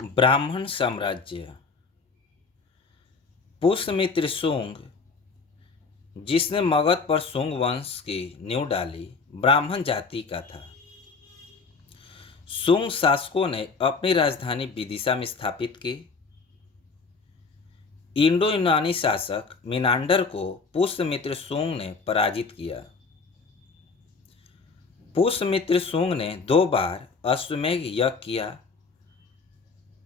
ब्राह्मण साम्राज्य। पुष्यमित्र शुंग, जिसने मगध पर शुंग वंश की नींव डाली, ब्राह्मण जाति का था। शुंग शासकों ने अपनी राजधानी विदिशा में स्थापित की। इंडो यूनानी शासक मिनांडर को पुष्यमित्र शुंग ने पराजित किया। पुष्यमित्र शुंग ने 2 बार अश्वमेध यज्ञ किया।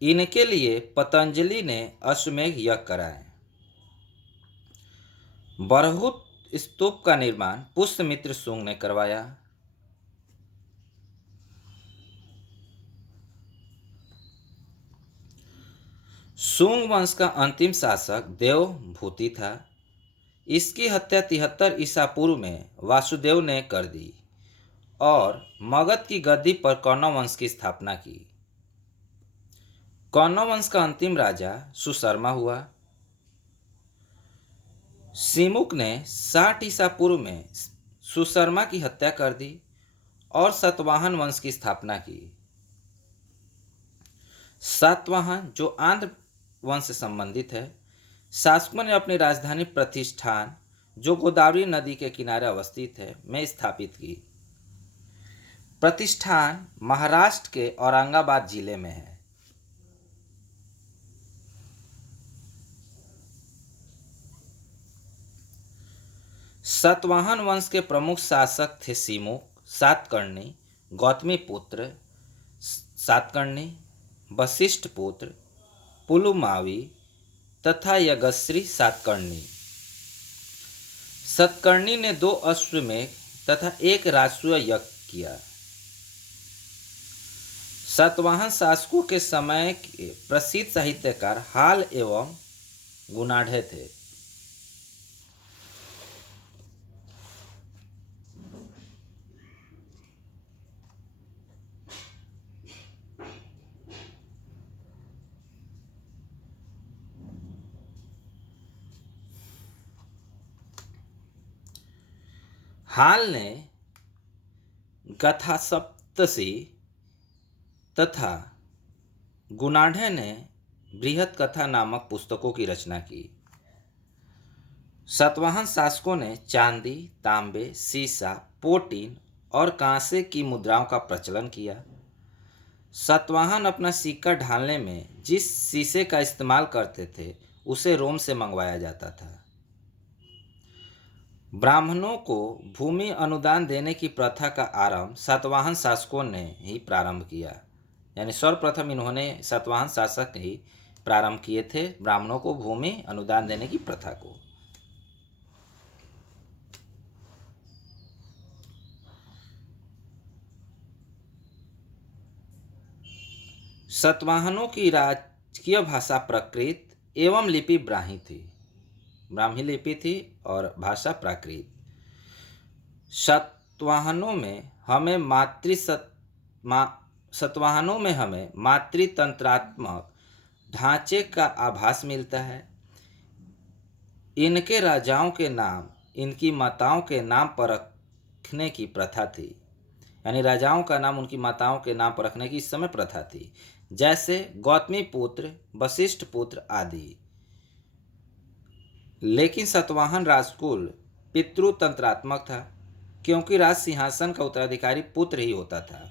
इनके लिए पतंजलि ने अश्वमेध यज्ञ कराए। बरहुत स्तूप का निर्माण पुष्यमित्र शुंग ने करवाया। शुंग वंश का अंतिम शासक देवभूति था। इसकी हत्या 73 ईसा पूर्व में वासुदेव ने कर दी और मगध की गद्दी पर कौरव वंश की स्थापना की। कौरव वंश का अंतिम राजा सुशर्मा हुआ। सिमुक ने 60 ईसा पूर्व में सुशर्मा की हत्या कर दी और सातवाहन वंश की स्थापना की। सातवाहन, जो आंध्र वंश से संबंधित है, शासकों ने अपनी राजधानी प्रतिष्ठान, जो गोदावरी नदी के किनारे अवस्थित है, में स्थापित की। प्रतिष्ठान महाराष्ट्र के औरंगाबाद जिले में है। सातवाहन वंश के प्रमुख शासक थे सिमुक, सातकर्णी, गौतमी पुत्र सातकर्णी, वशिष्ठ पुत्र पुलुमावी तथा यगश्री सातकर्णी। सातकर्णी ने 2 अश्वमेध तथा 1 राजसूय यज्ञ किया। सातवाहन शासकों के समय के प्रसिद्ध साहित्यकार हाल एवं गुणाढ़े थे। हाल ने गाथा सप्तशी तथा गुणाढ़े ने बृहत कथा नामक पुस्तकों की रचना की। सातवाहन शासकों ने चांदी, तांबे, सीसा, पोटीन और कांसे की मुद्राओं का प्रचलन किया। सातवाहन अपना सिक्का ढालने में जिस शीशे का इस्तेमाल करते थे, उसे रोम से मंगवाया जाता था। ब्राह्मणों को भूमि अनुदान देने की प्रथा का आरंभ सातवाहन शासकों ने ही प्रारंभ किया। यानी सर्वप्रथम इन्होंने सातवाहन शासक ही प्रारंभ किए थे ब्राह्मणों को भूमि अनुदान देने की प्रथा को। सातवाहनों की राजकीय भाषा प्राकृत एवं लिपि ब्राह्मी थी। ब्राह्मी लिपि थी और भाषा प्राकृत। सातवाहनों में हमें मातृतंत्रात्मक ढांचे का आभास मिलता है। इनके राजाओं के नाम इनकी माताओं के नाम पर रखने की प्रथा थी। यानी राजाओं का नाम उनकी माताओं के नाम पर रखने की इस समय प्रथा थी, जैसे गौतमी पुत्र, वशिष्ठ पुत्र आदि। लेकिन सातवाहन राजकुल पितृतंत्रात्मक था, क्योंकि राज सिंहासन का उत्तराधिकारी पुत्र ही होता था।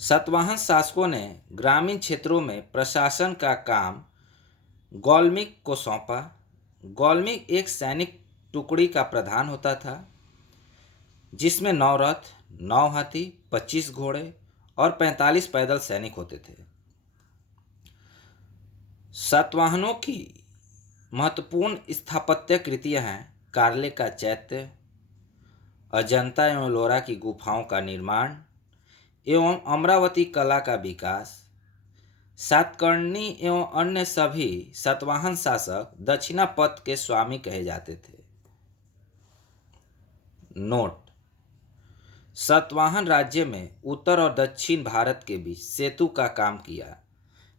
सातवाहन शासकों ने ग्रामीण क्षेत्रों में प्रशासन का काम गौल्मिक को सौंपा। गौल्मिक एक सैनिक टुकड़ी का प्रधान होता था, जिसमें 9 रथ, 9 हाथी, 25 घोड़े और 45 पैदल सैनिक होते थे। सातवाहनों की महत्वपूर्ण स्थापत्य कृतियां हैं कार्ले का चैत्य, अजंता एवं लोरा की गुफाओं का निर्माण एवं अमरावती कला का विकास। सातकर्णी एवं अन्य सभी सातवाहन शासक दक्षिणापथ के स्वामी कहे जाते थे। नोट: सातवाहन राज्य में उत्तर और दक्षिण भारत के बीच सेतु का काम किया।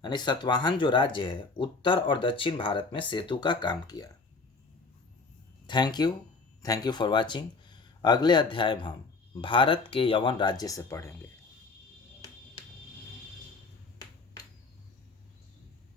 यानी सातवाहन जो राज्य है, उत्तर और दक्षिण भारत में सेतु का काम किया। Thank you for watching. अगले अध्याय में हम भारत के यवन राज्य से पढ़ेंगे।